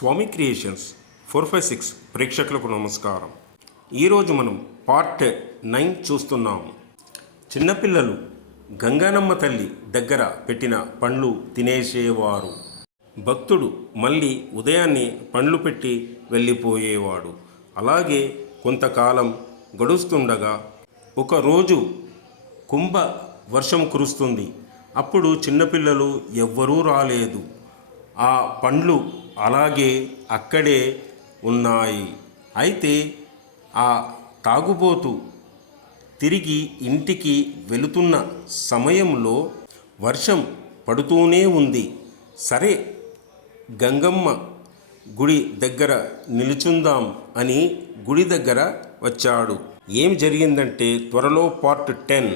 స్వామి creations 456 ప్రేక్షకులకు నమస్కారం. ఈరోజు మనం పార్ట్ 9 చూస్తున్నాము. చిన్నపిల్లలు గంగానమ్మ తల్లి దగ్గర పెట్టిన పండ్లు తినేసేవారు. భక్తుడు మళ్ళీ ఉదయాన్నే పండ్లు పెట్టి వెళ్ళిపోయేవాడు. అలాగే కొంతకాలం గడుస్తుండగా ఒకరోజు కుంభ వర్షం కురుస్తుంది. అప్పుడు చిన్నపిల్లలు ఎవ్వరూ రాలేదు. ఆ పండ్లు అలాగే అక్కడే ఉన్నాయి. అయితే ఆ తాగుబోతు తిరిగి ఇంటికి వెళుతున్న సమయంలో వర్షం పడుతూనే ఉంది. సరే, గంగమ్మ గుడి దగ్గర నిలుచుందాం అని గుడి దగ్గర వచ్చాడు. ఏం జరిగిందంటే త్వరలో పార్ట్ 10